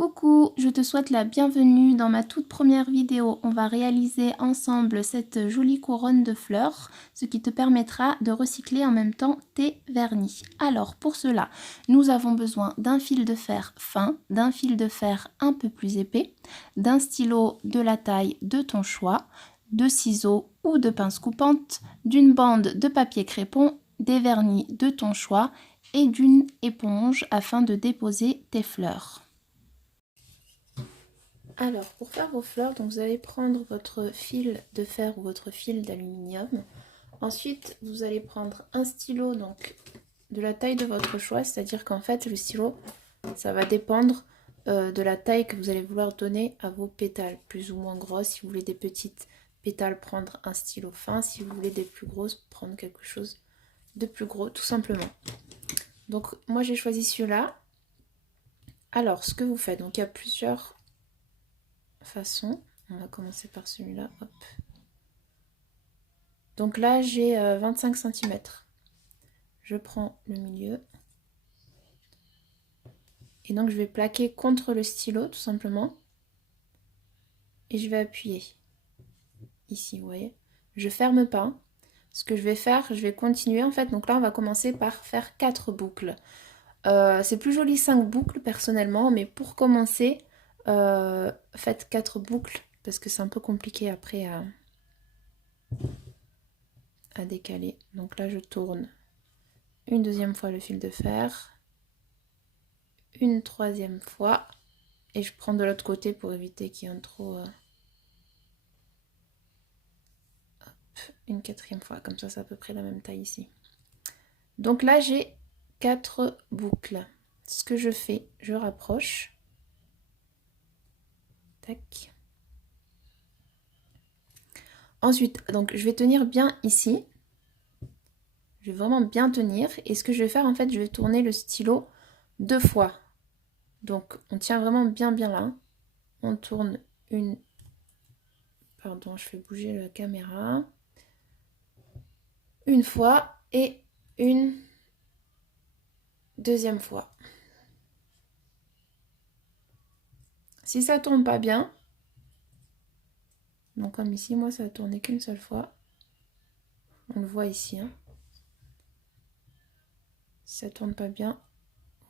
Coucou, je te souhaite la bienvenue dans ma toute première vidéo. On va réaliser ensemble cette jolie couronne de fleurs, ce qui te permettra de recycler en même temps tes vernis. Alors pour cela, nous avons besoin d'un fil de fer fin, d'un fil de fer un peu plus épais, d'un stylo de la taille de ton choix, de ciseaux ou de pince coupante, d'une bande de papier crépon, des vernis de ton choix et d'une éponge afin de déposer tes fleurs. Alors, pour faire vos fleurs, donc vous allez prendre votre fil de fer ou votre fil d'aluminium. Ensuite, vous allez prendre un stylo donc de la taille de votre choix, c'est-à-dire qu'en fait, le stylo, ça va dépendre de la taille que vous allez vouloir donner à vos pétales, plus ou moins grosses. Si vous voulez des petites pétales, prendre un stylo fin. Si vous voulez des plus grosses, prendre quelque chose de plus gros, tout simplement. Donc, moi, j'ai choisi celui-là. Alors, ce que vous faites, donc il y a plusieurs façon. On va commencer par celui-là. Donc là, j'ai 25 cm. Je prends le milieu. Et donc, je vais plaquer contre le stylo, tout simplement. Et je vais appuyer. Ici, vous voyez. Je ferme pas. Ce que je vais faire, je vais continuer. En fait, donc là, on va commencer par faire 4 boucles. C'est plus joli 5 boucles, personnellement. Mais pour commencer, faites 4 boucles. Parce que c'est un peu compliqué après à décaler. Donc là, je tourne une deuxième fois le fil de fer, une troisième fois, et je prends de l'autre côté pour éviter qu'il y ait un trop. Une quatrième fois, comme ça c'est à peu près la même taille ici. Donc là j'ai 4 boucles. Ce que je fais, je rapproche. Tac. Ensuite, donc je vais tenir bien ici. Je vais vraiment bien tenir. Et ce que je vais faire, en fait, je vais tourner le stylo 2 fois. Donc on tient vraiment bien là. On tourne une... Pardon, je fais bouger la caméra. Une fois et une deuxième fois. Si ça tourne pas bien, donc comme ici, moi ça a tourné qu'une seule fois. On le voit ici. Hein. Si ça tourne pas bien,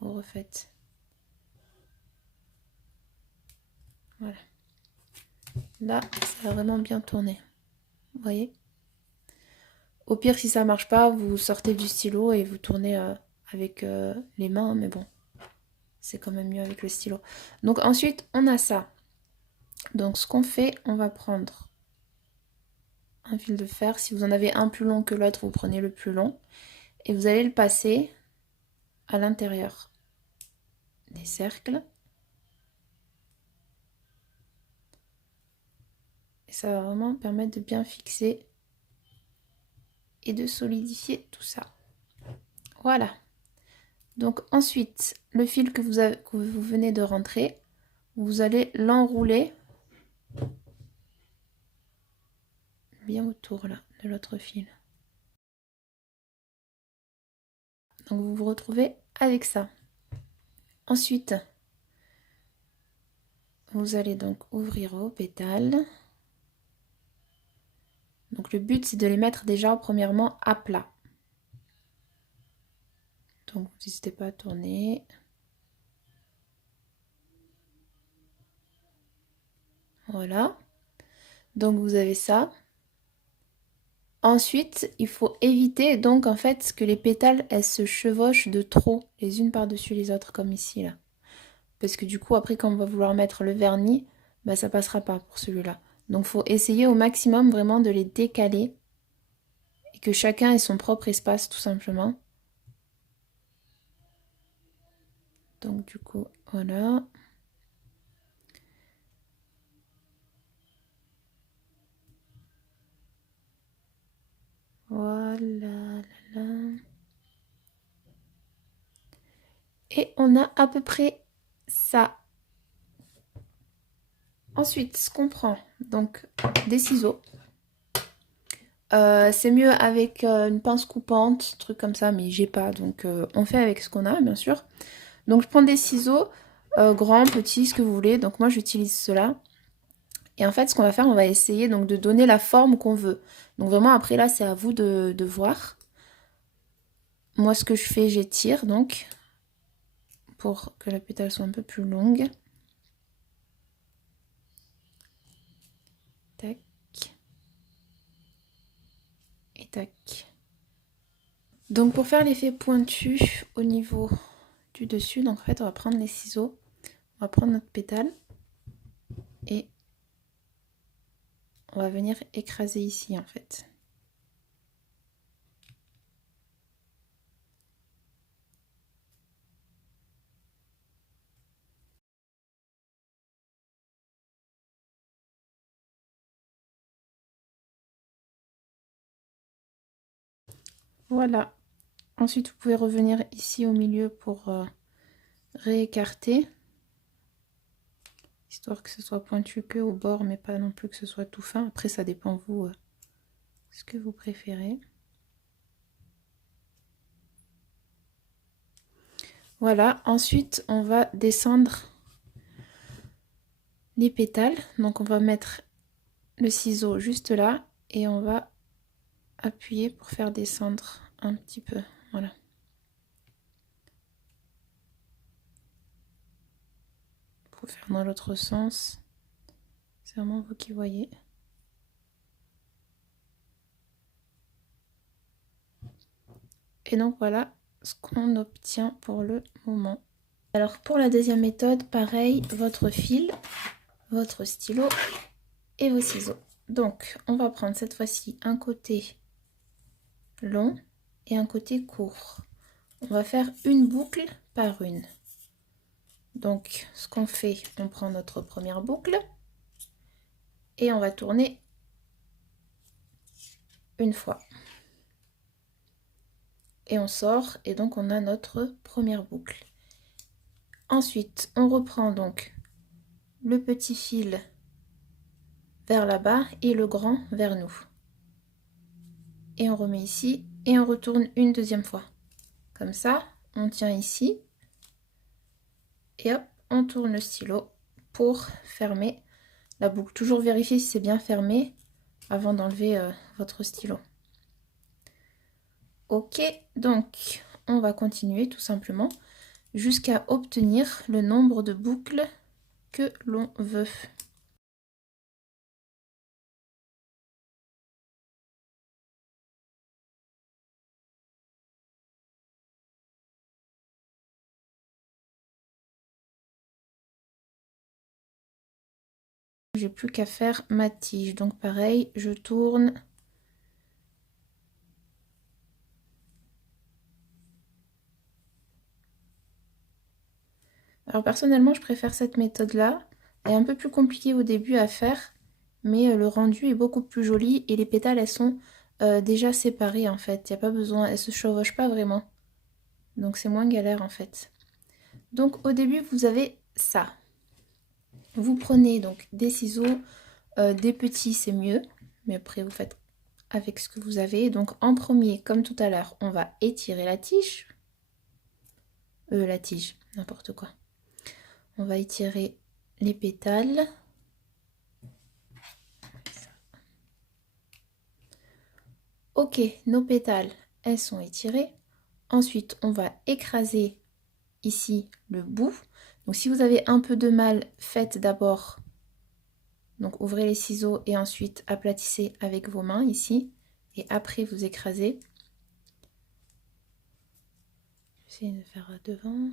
vous refaites. Voilà. Là, ça va vraiment bien tourner. Vous voyez? Au pire, si ça marche pas, vous sortez du stylo et vous tournez avec les mains, mais bon, c'est quand même mieux avec le stylo. Donc ensuite, on a ça. Donc ce qu'on fait, on va prendre un fil de fer. Si vous en avez un plus long que l'autre, vous prenez le plus long. Et vous allez le passer à l'intérieur des cercles. Et ça va vraiment permettre de bien fixer et de solidifier tout ça. Voilà. Donc ensuite, le fil que vous venez de rentrer, vous allez l'enrouler bien autour là de l'autre fil. Donc vous vous retrouvez avec ça. Ensuite, vous allez donc ouvrir vos pétales. Donc le but c'est de les mettre déjà premièrement à plat. Donc n'hésitez pas à tourner. Voilà. Donc vous avez ça. Ensuite, il faut éviter donc en fait que les pétales elles se chevauchent de trop les unes par-dessus les autres comme ici là. Parce que du coup après quand on va vouloir mettre le vernis, bah ça passera pas pour celui-là. Donc il faut essayer au maximum vraiment de les décaler et que chacun ait son propre espace tout simplement. Donc du coup, voilà. Voilà, là. Et on a à peu près ça. Ensuite, ce qu'on prend, donc des ciseaux. C'est mieux avec une pince coupante, truc comme ça, mais j'ai pas, donc on fait avec ce qu'on a, bien sûr. Donc je prends des ciseaux. grand, petit, ce que vous voulez. Donc moi j'utilise cela. Et en fait ce qu'on va faire, on va essayer donc de donner la forme qu'on veut. Donc vraiment après là c'est à vous de voir. Moi ce que je fais, j'étire donc pour que la pétale soit un peu plus longue. Tac. Et tac. Donc pour faire l'effet pointu au niveau du dessus, donc en fait on va prendre les ciseaux, on va prendre notre pétale et on va venir écraser ici en fait. Voilà. Ensuite vous pouvez revenir ici au milieu pour réécarter, histoire que ce soit pointu que au bord, mais pas non plus que ce soit tout fin. Après ça dépend vous ce que vous préférez. Voilà, ensuite on va descendre les pétales. Donc on va mettre le ciseau juste là et on va appuyer pour faire descendre un petit peu. Voilà. Pour faire dans l'autre sens. C'est vraiment vous qui voyez. Et donc voilà ce qu'on obtient pour le moment. Alors pour la deuxième méthode, pareil, votre fil, votre stylo et vos ciseaux. Donc on va prendre cette fois-ci un côté long et un côté court. On va faire une boucle par une. Donc ce qu'on fait, on prend notre première boucle et on va tourner une fois. Et on sort et donc on a notre première boucle. Ensuite, on reprend donc le petit fil vers là-bas et le grand vers nous. Et on remet ici et on retourne une deuxième fois. Comme ça, on tient ici et hop, on tourne le stylo pour fermer la boucle. Toujours vérifier si c'est bien fermé avant d'enlever votre stylo. Ok, donc on va continuer tout simplement jusqu'à obtenir le nombre de boucles que l'on veut. J'ai plus qu'à faire ma tige, donc pareil, je tourne. Alors personnellement, je préfère cette méthode-là. Elle est un peu plus compliquée au début à faire, mais le rendu est beaucoup plus joli et les pétales, elles sont déjà séparées en fait. Il n'y a pas besoin, elles se chevauchent pas vraiment. Donc c'est moins galère en fait. Donc au début, vous avez ça. Vous prenez donc des ciseaux, des petits c'est mieux, mais après vous faites avec ce que vous avez. Donc en premier, comme tout à l'heure, on va étirer la tige. N'importe quoi. On va étirer les pétales. Ok, nos pétales, elles sont étirées. Ensuite, on va écraser ici le bout. Donc si vous avez un peu de mal, faites d'abord, donc ouvrez les ciseaux et ensuite aplatissez avec vos mains ici. Et après, vous écrasez. J'essaie de faire devant.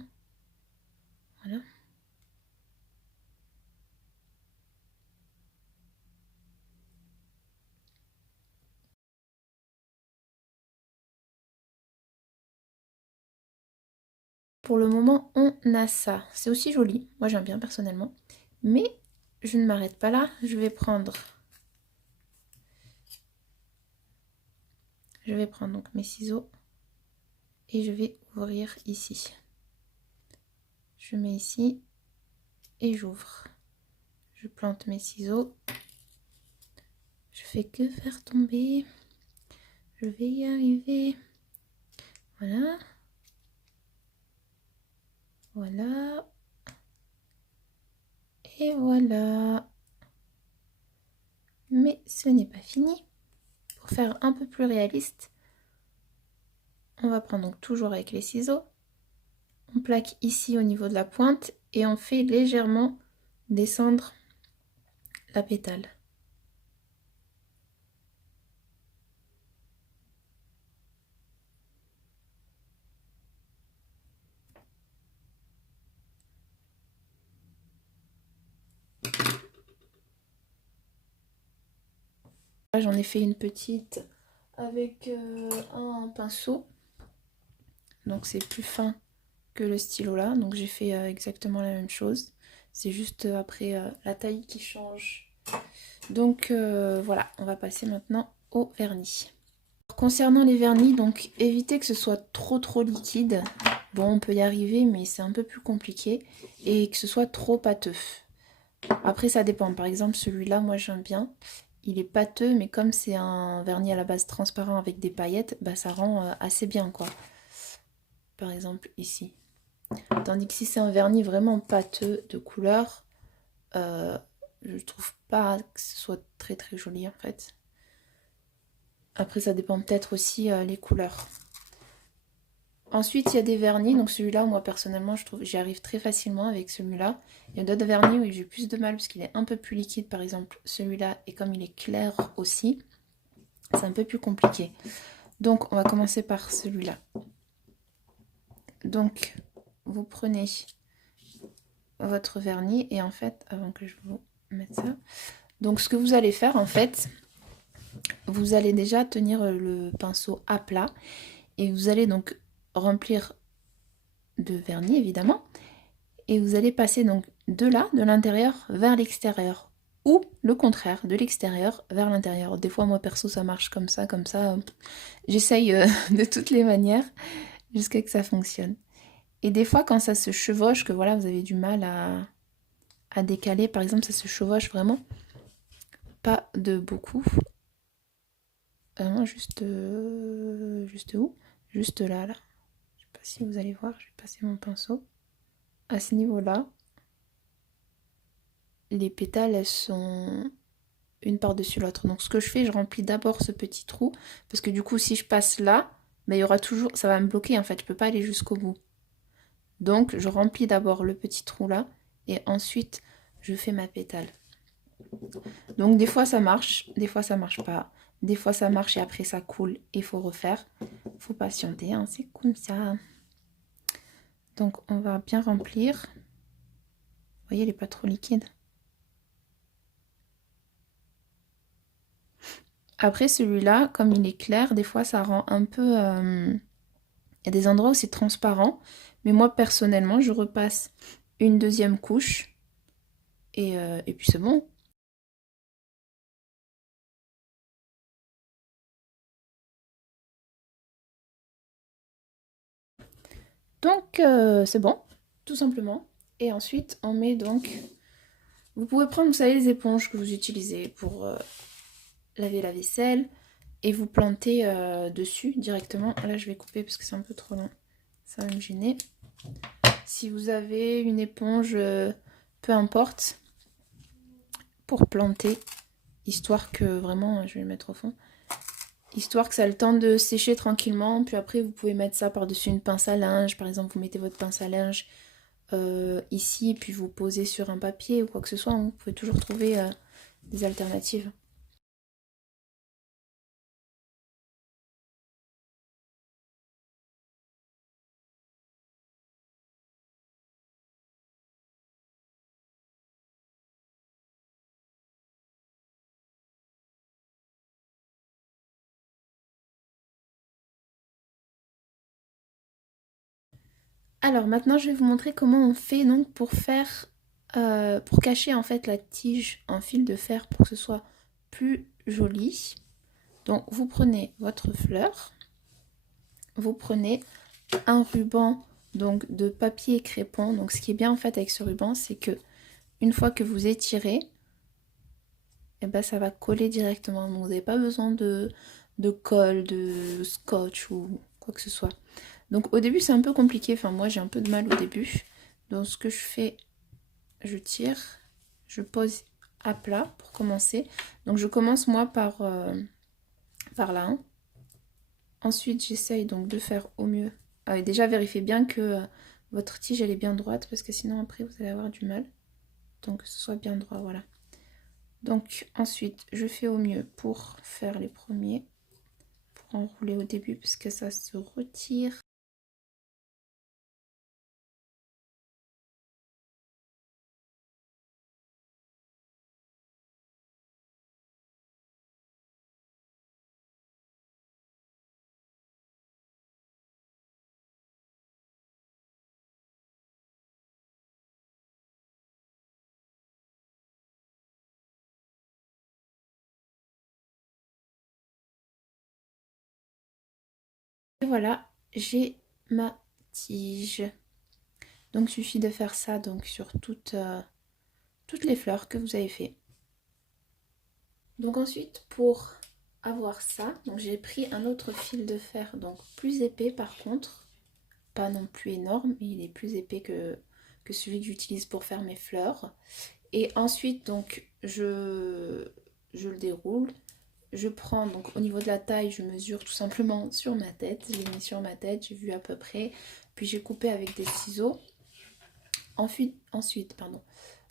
Voilà. Pour le moment, on a ça. C'est aussi joli. Moi, j'aime bien personnellement. Mais je ne m'arrête pas là. Je vais prendre donc mes ciseaux et je vais ouvrir ici. Je mets ici et j'ouvre. Je plante mes ciseaux. Je fais que faire tomber. Je vais y arriver. Voilà. Voilà. Et voilà. Mais ce n'est pas fini. Pour faire un peu plus réaliste, on va prendre donc toujours avec les ciseaux. On plaque ici au niveau de la pointe et on fait légèrement descendre la pétale. Là, j'en ai fait une petite avec un pinceau. Donc c'est plus fin que le stylo là. Donc j'ai fait exactement la même chose. C'est juste après la taille qui change. Donc voilà, on va passer maintenant au vernis. Concernant les vernis, donc évitez que ce soit trop liquide. Bon, on peut y arriver, mais c'est un peu plus compliqué. Et que ce soit trop pâteux. Après, ça dépend. Par exemple, celui-là, moi j'aime bien. Il est pâteux, mais comme c'est un vernis à la base transparent avec des paillettes, bah, ça rend assez bien, quoi. Par exemple, ici. Tandis que si c'est un vernis vraiment pâteux de couleur, je trouve pas que ce soit très joli, en fait. Après, ça dépend peut-être aussi les couleurs. Ensuite, il y a des vernis. Donc celui-là, moi personnellement, je trouve j'y arrive très facilement avec celui-là. Il y a d'autres vernis où j'ai plus de mal parce qu'il est un peu plus liquide. Par exemple, celui-là, et comme il est clair aussi, c'est un peu plus compliqué. Donc, on va commencer par celui-là. Donc, vous prenez votre vernis et en fait, avant que je vous mette ça, donc ce que vous allez faire en fait, vous allez déjà tenir le pinceau à plat et vous allez donc remplir de vernis évidemment et vous allez passer donc de là, de l'intérieur vers l'extérieur ou le contraire, de l'extérieur vers l'intérieur. Des fois moi perso ça marche comme ça, j'essaye de toutes les manières jusqu'à que ça fonctionne. Et des fois quand ça se chevauche, que voilà vous avez du mal à décaler, par exemple ça se chevauche vraiment, pas de beaucoup, juste où? Juste là, là. Je sais pas si vous allez voir, je vais passer mon pinceau. À ce niveau-là, les pétales, elles sont une par-dessus l'autre. Donc ce que je fais, je remplis d'abord ce petit trou, parce que du coup, si je passe là, ben, il y aura toujours, ça va me bloquer en fait, je peux pas aller jusqu'au bout. Donc je remplis d'abord le petit trou là, et ensuite je fais ma pétale. Donc des fois ça marche, des fois ça marche pas. Des fois ça marche et après ça coule et il faut refaire. Faut patienter, hein, c'est comme ça. Donc on va bien remplir. Vous voyez, il n'est pas trop liquide. Après celui-là, comme il est clair, des fois ça rend un peu... Il y a des endroits où c'est transparent. Mais moi personnellement, je repasse une deuxième couche. Et puis c'est bon. Donc c'est bon, tout simplement. Et ensuite on met donc... Vous pouvez prendre, vous savez, les éponges que vous utilisez pour laver la vaisselle. Et vous planter dessus directement. Là je vais couper parce que c'est un peu trop long. Ça va me gêner. Si vous avez une éponge, peu importe, pour planter, histoire que vraiment, je vais le mettre au fond, histoire que ça ait le temps de sécher tranquillement, puis après vous pouvez mettre ça par-dessus une pince à linge, par exemple vous mettez votre pince à linge ici, puis vous posez sur un papier ou quoi que ce soit, hein. Vous pouvez toujours trouver des alternatives. Alors maintenant je vais vous montrer comment on fait donc pour faire, pour cacher en fait la tige en fil de fer pour que ce soit plus joli. Donc vous prenez votre fleur, vous prenez un ruban donc de papier crépon. Donc ce qui est bien en fait avec ce ruban, c'est que une fois que vous étirez, et ben ça va coller directement. Donc vous n'avez pas besoin de colle, de scotch ou quoi que ce soit. Donc au début c'est un peu compliqué, enfin moi j'ai un peu de mal au début. Donc ce que je fais, je tire je pose à plat pour commencer. Donc je commence moi par là. Hein. Ensuite j'essaye donc de faire au mieux. Déjà vérifiez bien que votre tige elle est bien droite parce que sinon après vous allez avoir du mal. Donc que ce soit bien droit, voilà. Donc ensuite je fais au mieux pour faire les premiers. Pour enrouler au début puisque ça se retire. Et voilà, j'ai ma tige. Donc il suffit de faire ça donc sur toutes les fleurs que vous avez fait. Donc ensuite pour avoir ça, donc j'ai pris un autre fil de fer, donc plus épais par contre, pas non plus énorme, mais il est plus épais que celui que j'utilise pour faire mes fleurs. Et ensuite donc je le déroule. Je prends donc au niveau de la taille, je mesure tout simplement sur ma tête. Je l'ai mis sur ma tête, j'ai vu à peu près. Puis j'ai coupé avec des ciseaux. Ensuite, pardon.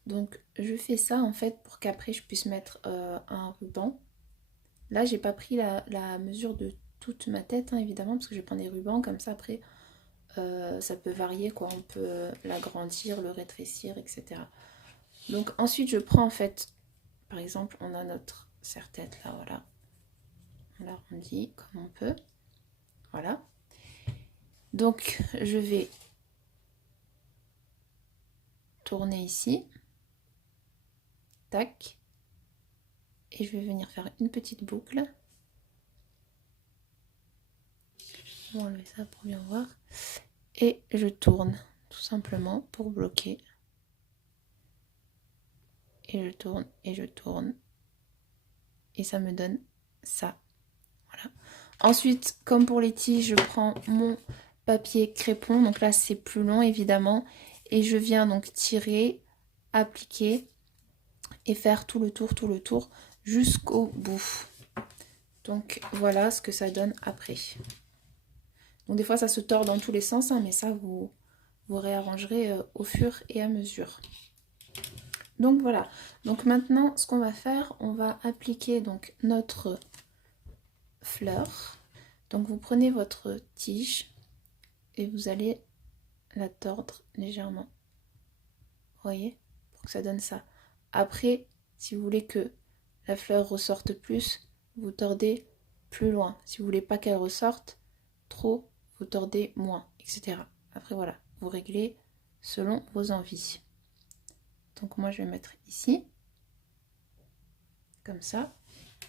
Donc je fais ça en fait pour qu'après je puisse mettre un ruban. Là j'ai pas pris la mesure de toute ma tête hein, évidemment parce que je vais prendre des rubans comme ça après ça peut varier quoi. On peut l'agrandir, le rétrécir, etc. Donc ensuite je prends en fait, par exemple on a notre serre-tête là, voilà. On l'arrondit comme on peut. Voilà. Donc je vais tourner ici. Tac. Et je vais venir faire une petite boucle. On va enlever ça pour bien voir. Et je tourne tout simplement pour bloquer. Et je tourne et je tourne. Et ça me donne ça. Voilà. Ensuite, comme pour les tiges, je prends mon papier crépon. Donc là, c'est plus long évidemment. Et je viens donc tirer, appliquer et faire tout le tour jusqu'au bout. Donc voilà ce que ça donne après. Donc des fois ça se tord dans tous les sens, hein, mais ça vous réarrangerez au fur et à mesure. Donc voilà. Donc maintenant ce qu'on va faire, on va appliquer donc notre fleur. Donc vous prenez votre tige et vous allez la tordre légèrement. Vous voyez? Pour que ça donne ça. Après, si vous voulez que la fleur ressorte plus, vous tordez plus loin. Si vous voulez pas qu'elle ressorte trop, vous tordez moins, etc. Après voilà, vous réglez selon vos envies. Donc moi je vais mettre ici, comme ça.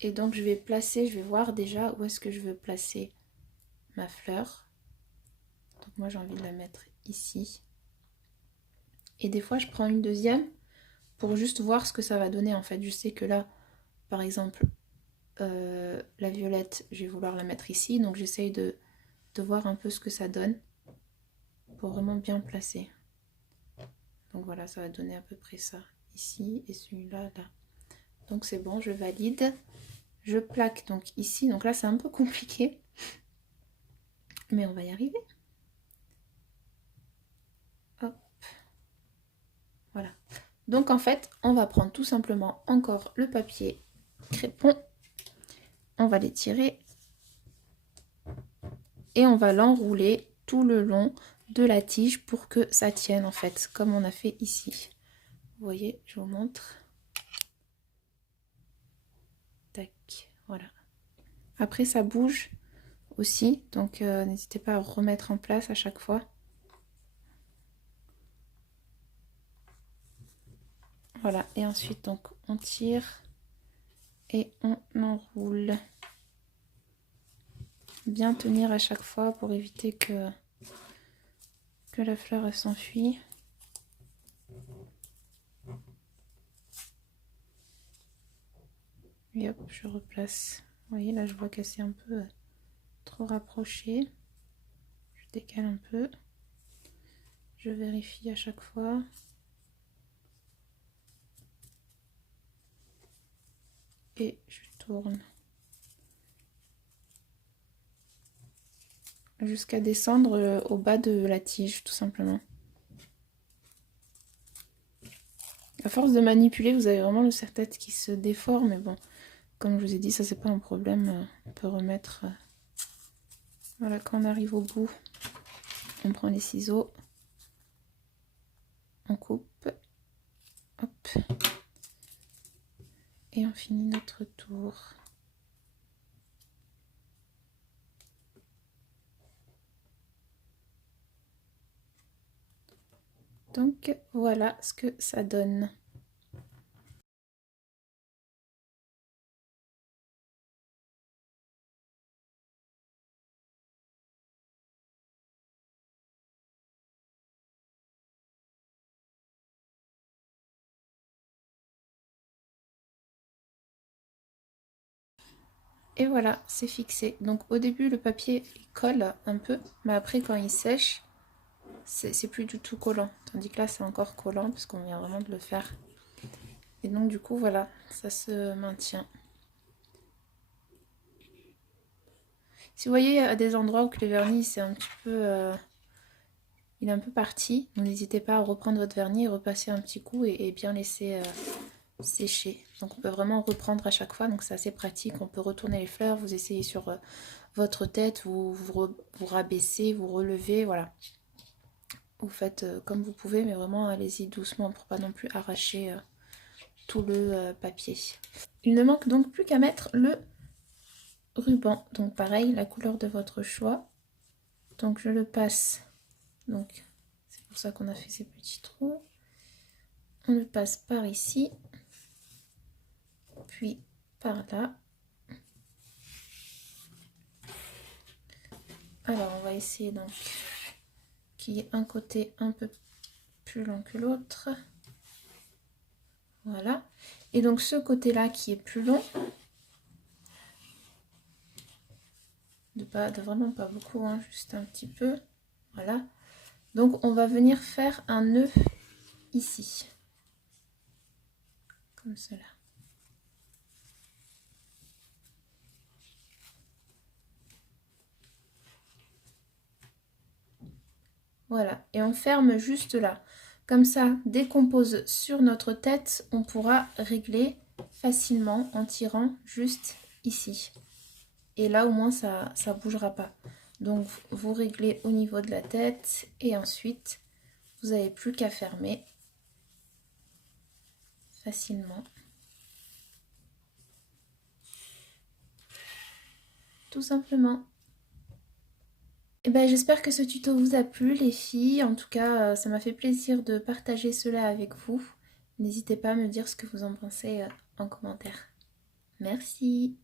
Et donc je vais placer, je vais voir déjà où est-ce que je veux placer ma fleur. Donc moi j'ai envie de la mettre ici. Et des fois je prends une deuxième pour juste voir ce que ça va donner en fait. Je sais que là, par exemple, la violette, je vais vouloir la mettre ici. Donc j'essaye de voir un peu ce que ça donne pour vraiment bien placer. Donc voilà, ça va donner à peu près ça ici et celui-là là. Donc c'est bon, je valide. Je plaque donc ici. Donc là c'est un peu compliqué, mais on va y arriver. Hop. Voilà. Donc en fait, on va prendre tout simplement encore le papier crépon. On va l'étirer et on va l'enrouler tout le long de la tige pour que ça tienne en fait, comme on a fait ici. Vous voyez, je vous montre. Tac, voilà. Après ça bouge aussi, donc n'hésitez pas à remettre en place à chaque fois. Voilà, et ensuite donc on tire et on enroule. Bien tenir à chaque fois pour éviter que la fleur s'enfuit. Et hop, je replace. Vous voyez, là je vois qu'elle s'est un peu trop rapprochée. Je décale un peu. Je vérifie à chaque fois. et je tourne jusqu'à descendre au bas de la tige, tout simplement. À force de manipuler, vous avez vraiment le serre-tête qui se déforme, mais bon, comme je vous ai dit, ça c'est pas un problème, on peut remettre... Voilà, quand on arrive au bout, on prend les ciseaux, on coupe, hop, et on finit notre tour. Donc voilà ce que ça donne. Et voilà, c'est fixé. Donc au début, le papier il colle un peu, mais après quand il sèche, c'est plus du tout collant. Tandis que là, c'est encore collant parce qu'on vient vraiment de le faire. Et donc du coup, voilà, ça se maintient. Si vous voyez à des endroits où que le vernis c'est un petit peu... il est un peu parti, n'hésitez pas à reprendre votre vernis et repasser un petit coup et bien laisser sécher. Donc on peut vraiment reprendre à chaque fois, donc c'est assez pratique. On peut retourner les fleurs, vous essayez sur votre tête, vous rabaissez, vous relevez, voilà. Vous faites comme vous pouvez, mais vraiment allez-y doucement pour pas non plus arracher tout le papier. Il ne manque donc plus qu'à mettre le ruban. Donc pareil, la couleur de votre choix. Donc je le passe, donc c'est pour ça qu'on a fait ces petits trous. On le passe par ici, puis par là. Alors on va essayer donc qu'il y ait un côté un peu plus long que l'autre. Voilà. Et donc ce côté-là qui est plus long, de vraiment pas beaucoup, hein, juste un petit peu. Voilà. Donc on va venir faire un nœud ici. Comme cela. Voilà. Et on ferme juste là. Comme ça, dès qu'on pose sur notre tête, on pourra régler facilement en tirant juste ici. Et là, au moins, ça ne bougera pas. Donc, vous réglez au niveau de la tête et ensuite, vous n'avez plus qu'à fermer facilement. Tout simplement. Et ben, j'espère que ce tuto vous a plu, les filles. En tout cas, ça m'a fait plaisir de partager cela avec vous. N'hésitez pas à me dire ce que vous en pensez en commentaire. Merci.